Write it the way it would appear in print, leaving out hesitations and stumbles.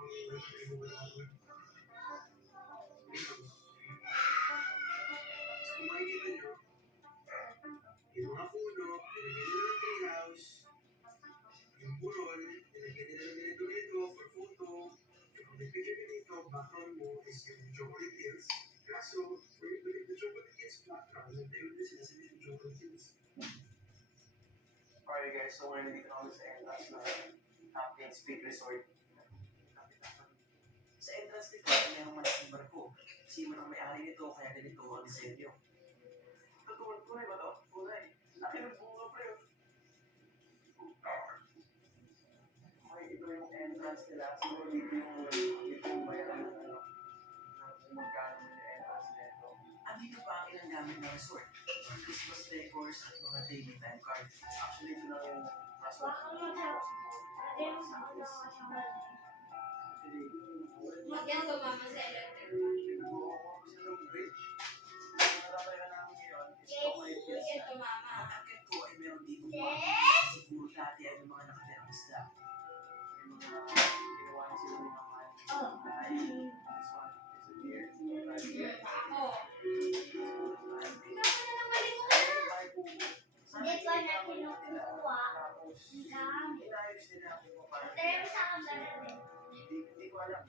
Kung makikita nyo, yung mga puno, nilagyan nila ng treehouse, yung burol, nilagyan nila ng ganito-ganito for photo, yung picture nyo dito, background mo is yung chocolate hills. Kaso, for you to get the chocolate hills background, nagtayo din sila sa mismo chocolate hills. Alright guys, so ngayon nandito kami sa entrance ng Captain's Peak Resort. Sa entrance nito, mayroong malaking barko. Si Simon ang may-ari nito, kaya ganito ang disenyo. Tutulad tunay ba ito? Tunay. Laki ng bunga pa yun. Okay, ito yung entrance nila. Siguro dito yung bayaran ng kung magkano man yung entrance nito. Andito pa ang ilang gamit na resort. Christmas decors at mga daily time card. Actually, ito lang yung resort. Magyan ko mama sa electric. Magyan ko mama. Ang target ko ay meron dito siguro dati ay mga nakatirang isda. May mga ginawa na sila ng mga this one is a deer. Ako. Tingnan ko na lang maligo na. Hindi ko na kinukuha. Tapos, inayos nila ako pa. Pero sa akin ba natin? Hindi ko alam.